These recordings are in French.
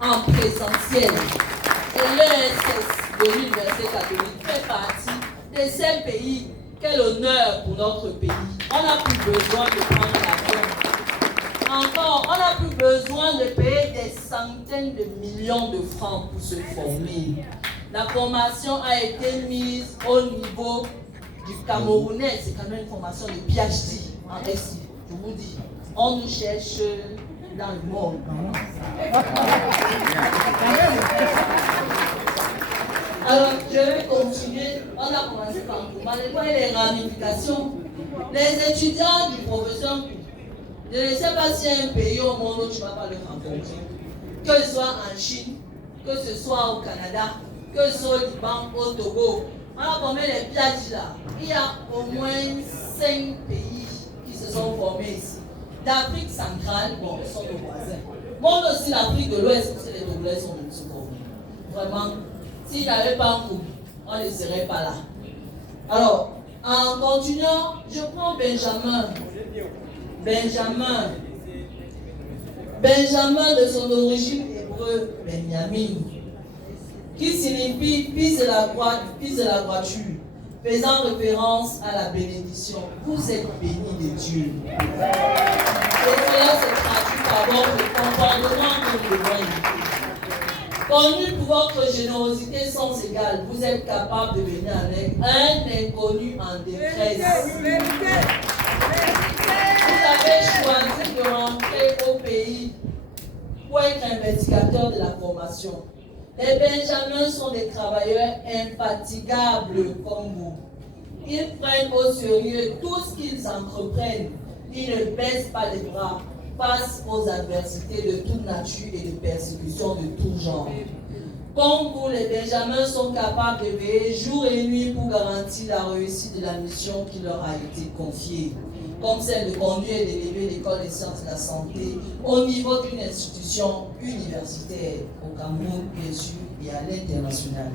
en présentiel. Et l'ESS de l'Université catholique fait partie de ces pays. Quel honneur pour notre pays. On n'a plus besoin de prendre l'avion. Encore, on n'a plus besoin de payer des centaines de millions de francs pour se former. La formation a été mise au niveau du Camerounais. C'est quand même une formation de PhD en SI. Je vous dis, on nous cherche dans le monde. Alors, je vais continuer. On a commencé par les ramifications. Les étudiants du professeur, je ne sais pas s'il y a un pays au monde où tu ne vas pas le rencontrer. Que ce soit en Chine, que ce soit au Canada, que ce soit au Liban, au Togo. On a formé les PhD là. Il y a au moins 5 pays qui se sont formés ici. D'Afrique centrale, bon, ils sont nos voisins. Monde aussi l'Afrique de l'Ouest, parce que les Togolais sont venus se former. Vraiment. S'il n'avait pas un coup, on ne serait pas là. Alors, en continuant, je prends Benjamin. Benjamin de son origine hébreu, Benjamin, qui signifie fils de la droiture, faisant référence à la bénédiction. Vous êtes bénis de Dieu. Et cela se traduit par votre comportement comme le voyez. Connu pour votre générosité sans égale, vous êtes capable de venir avec un inconnu en détresse. Vous avez choisi de rentrer au pays pour être investigateur de la formation. Les Benjamins sont des travailleurs infatigables comme vous. Ils prennent au sérieux tout ce qu'ils entreprennent. Ils ne baissent pas les bras face aux adversités de toute nature et de persécutions de tout genre. Comme vous, les Benjamins sont capables de veiller jour et nuit pour garantir la réussite de la mission qui leur a été confiée, comme celle de conduire et d'élever l'école des sciences de la santé au niveau d'une institution universitaire au Cameroun, bien sûr, et à l'international.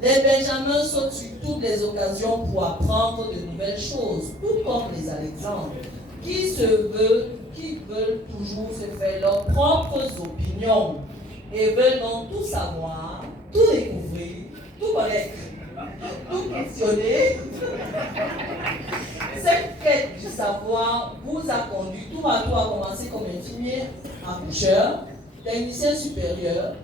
Les Benjamins sautent sur toutes les occasions pour apprendre de nouvelles choses, tout comme les Alexandres, qui veulent toujours se faire leurs propres opinions et veulent donc tout savoir, tout découvrir, tout connaître, tout questionner. Cette quête du savoir vous a conduit tout à commencer comme infirmier, accoucheur, technicien supérieur.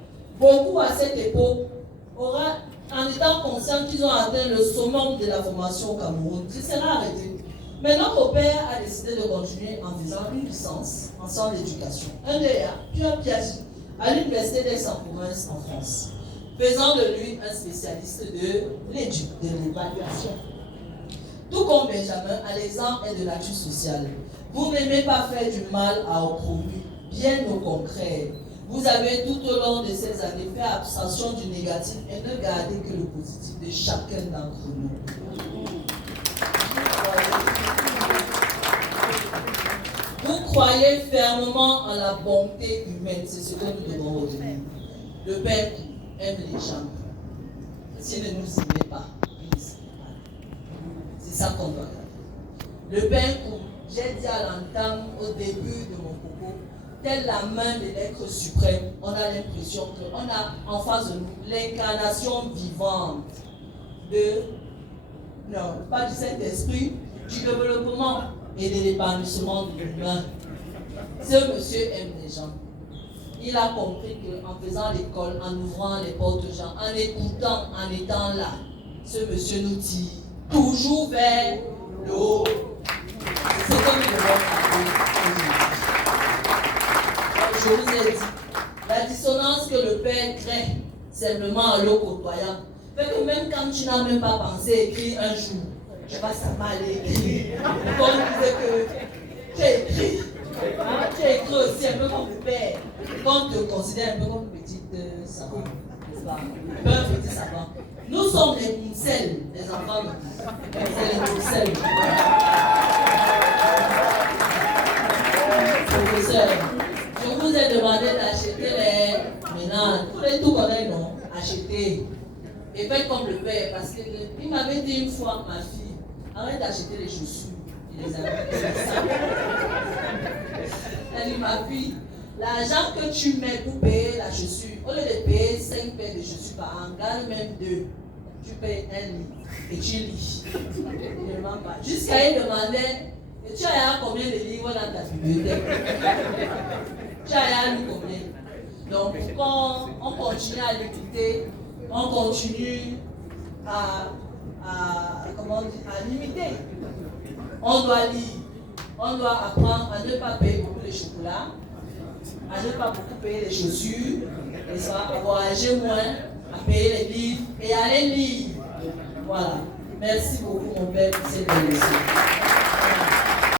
Beaucoup à cette époque en étant conscients qu'ils ont atteint le summum de la formation au Cameroun, se seraient arrêtés. Mais notre père a décidé de continuer en faisant une licence en sciences d'éducation, un DEA, puis un PhD à l'université d'Aix-en-Provence en France, faisant de lui un spécialiste de l'évaluation. Tout comme Benjamin, Alexandre est de nature sociale. Vous n'aimez pas faire du mal à autrui, bien au contraire. Vous avez tout au long de ces années fait abstraction du négatif et ne gardez que le positif de chacun d'entre nous. Vous croyez fermement en la bonté humaine, c'est ce que nous devons retenir. Le Père aime les gens. S'il ne nous aimait pas, il ne serait pas là. C'est ça qu'on doit faire. Le Père, j'ai dit à l'entame au début de mon propos, telle la main de l'être suprême, on a l'impression qu'on a en face de nous l'incarnation vivante pas du Saint-Esprit, du développement et de l'épanouissement de l'humain. Ce monsieur aime les gens. Il a compris qu'en faisant l'école, en ouvrant les portes aux gens, en écoutant, en étant là, ce monsieur nous tire toujours vers le haut. C'est ce que nous devons faire. Je vous ai dit, la dissonance que le Père crée simplement en le côtoyant, fait que même quand tu n'as même pas pensé écrire un jour, je sais pas si ça m'a allé écrire. Comme disait que tu as écrit. Tu as écrit aussi un peu comme le Père. Quand tu te considères un peu comme une petite savon, n'est-ce pas? Un peu un petit savon. Nous sommes les pincelles, les enfants de Dieu. C'est les pincelles. Professeur, je vous ai demandé d'acheter les ménages. Tous les tout connaissent, non? Acheter. Et faites comme le Père, parce qu'il m'avait dit une fois, ma fille, arrête d'acheter les chaussures. Il les a mis. Elle dit, ma fille, l'argent que tu mets pour payer la chaussure, au lieu de payer 5 paires de chaussures par an, gagne même 2. Tu payes 1 livre et tu lis. Je ne mens pas. Jusqu'à il demandait, tu as combien de livres dans ta bibliothèque? Tu as lu combien? Donc, quand on continue à l'écouter, on continue à limiter. On doit lire. On doit apprendre à ne pas payer beaucoup de chocolat, à ne pas beaucoup payer les chaussures, et ça, à voyager moins, à payer les livres et à aller lire. Voilà. Merci beaucoup, mon père, pour cette belle leçon.